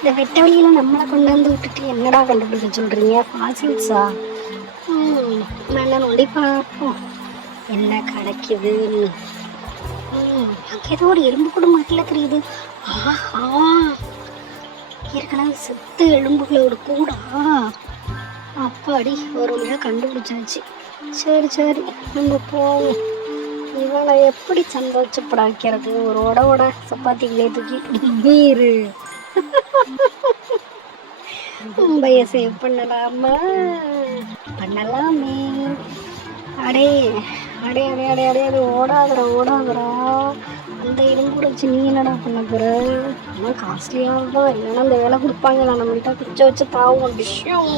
இந்த வெட்ட வழியில நம்மளை கொண்டு வந்து விட்டுட்டு என்னடா கண்டுபிடிக்க சொல்றீங்க? ஃபாசில்ஸா? நல்லா நொண்டி பார்ப்போம் என்ன கிடைக்குதுன்னு. அங்கே ஏதோ ஒரு எலும்பு கூட மாட்டில தெரியுது. ஆஹா, ஏற்கனவே செத்து எலும்புகளோட கூடா. அப்பாடி ஒரு வழியா கண்டுபிடிச்சாச்சு. சரி சரி, நம்ம போவோம். இவளை எப்படி சந்தோஷப்பட வைக்கிறது? ஒரு உட சப்பாத்திகளே தூக்கி பீரு மும்பையை சேவ் பண்ணலாமா? பண்ணலாமே. அடே அடே அடே அடே அடே அடே, ஓடாதுரா. அந்த இடம் கூட வச்சு நீ என்னடா பண்ண போற? ஆனால் காஸ்ட்லியாக தான், இல்லைன்னா அந்த வேலை கொடுப்பாங்களா நம்மகிட்ட பிச்சை வச்சு தாவும் விஷயம்.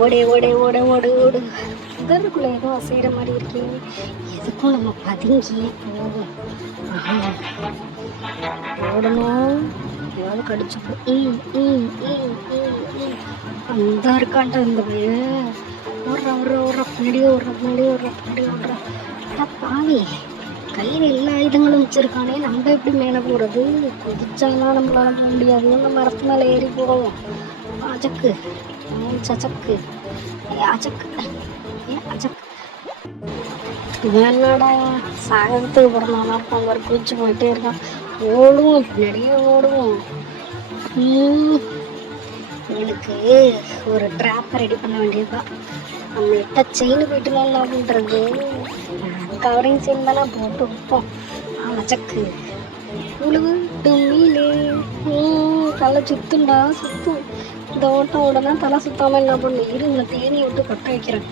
ஓடே ஓடே ஓட ஓடு ஓடு. இதற்குள்ள ஏதோ அசைகிற மாதிரி இருக்கீங்க. எதுக்கும் நம்ம பதுங்கியே போவோம். ஓடணும், ஏதாவது கடிச்சு அந்த இருக்கான்ட்ட இந்த பையன். ஓடுற பின்னாடி ஓடுற. பாவி, கையில் எல்லா ஆயுதங்களும் வச்சிருக்கானே, நம்ம எப்படி மேலே போகிறது? குதிச்சாலாம் நம்மளால போக முடியாது. நம்ம மரத்து மேலே ஏறி போவோம். அஜக்கு சச்சக்கு அஜக்கு அஜக்கு. என்னடா சாகத்துக்கு பிறந்தாலும் இருப்பான், ஒரு குதிச்சு போயிட்டே இருக்கான். ஓடுவோம், பின்னாடியே ஓடுவோம். இவனுக்கு ஒரு ட்ராப்பை ரெடி பண்ண வேண்டியதுதான். நம்ம எட்ட செயின் போயிட்டு நல்லா அப்படின்றது. கவரிங் செயின் தானே போட்டு வைப்போம். அச்சக்கு உழுவு டும்மிலே. தலை சுத்துண்டா சுத்தும். இந்த ஓட்டம் ஓடனா தலை சுத்தாமல் என்ன பண்ணு? இருங்க, தேனியை விட்டு கொட்ட வைக்கிறேன்.